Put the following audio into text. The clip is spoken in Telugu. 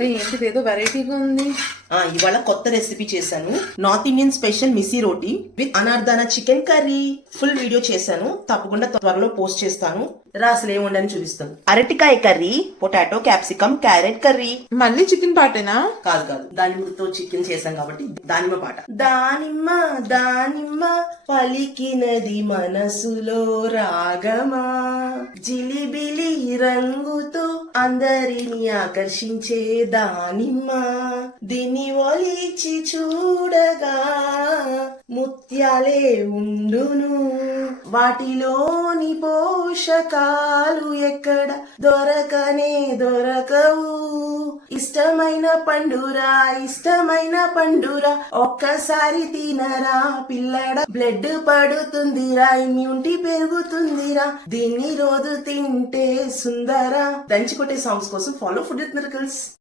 అక్క ఏంటిది ఏదో వెరైటీగా ఉంది. ఇవాళ కొత్త రెసిపీ చేశాను. North Indian special missi roti with anardana chicken curry. Full video చేశాను, తప్పకుండా త్వరలో పోస్ట్ చేస్తాను. రా అసలు ఏముండని చూపిస్తాను. అరటికాయ curry, potato, capsicum, carrot curry. మళ్ళీ చికెన్ పాటేనా? కాదు, దానిమ్మతో చికెన్ చేశాం కాబట్టి దానిమ్మ పాట. దానిమ్మ దానిమ్మ పలికినది మనసులో రాగమా, జిలిబిలి రంగుతో అందరిని ఆకర్షించే దానిమ్మ. దీన్ని ఒలిచి చూడగా ముత్యాలే ఉండును, వాటిలోని పోషకాలు ఎక్కడ దొరకనే దొరకవు. ఇష్టమైన పండురా, ఇష్టమైన పండురా, ఒక్కసారి తినరా పిల్లడ, బ్లడ్ పడుతుందిరా, ఇమ్యూనిటీ పెరుగుతుందిరా, దీన్ని రోజు తింటే సుందరా. దంచి కొట్టే సాంగ్స్ కోసం ఫాలో ఫుడ్ విత్ మిరకల్స్.